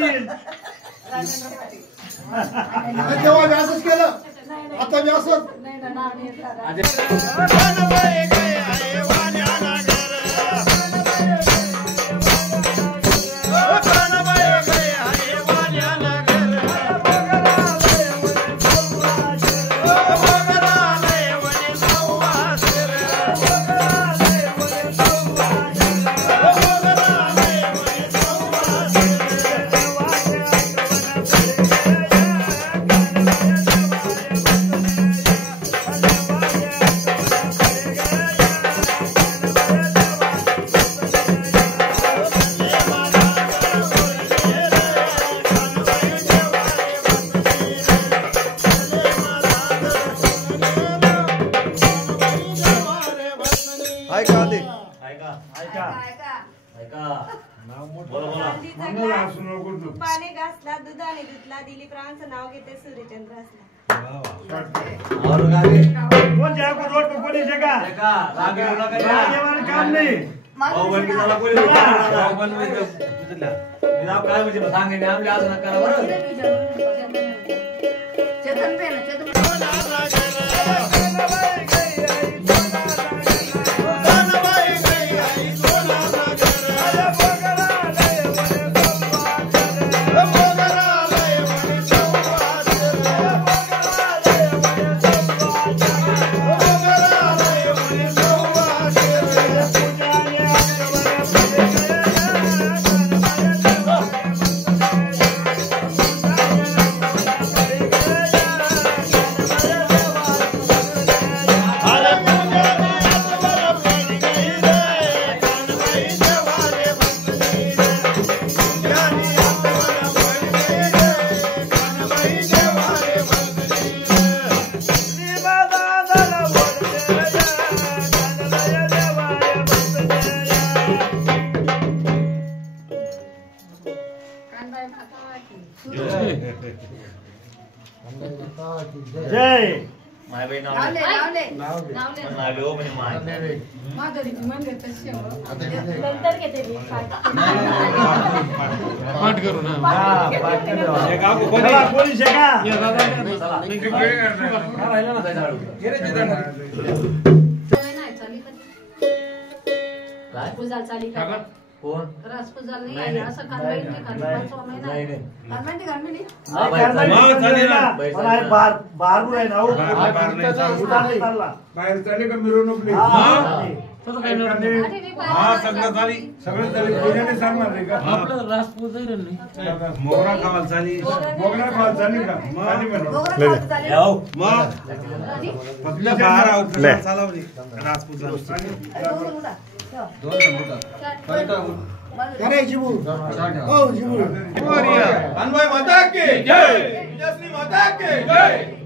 असतील तेव्हा व्यासच केलं आता व्यासच पाने घासला दुधाने धुतला दिलीप रावांचं नाव घेते सूर्यचंद्र असला काम नाही सांगेन आमच्या असं नका जय माय बहीण नाव माधुरीची म्हणजे तशी नंतर घेते मी पाठ करू ना कोणी शेका पूजा चाली का कोण रस पूजा नाही असं कानबाई नाही बाहेर चालले का मिरवणूक सगळं सांगणार नाही का मोगरा खावाल चाली मोगरा खावाल चाली का माता की जय माता की जय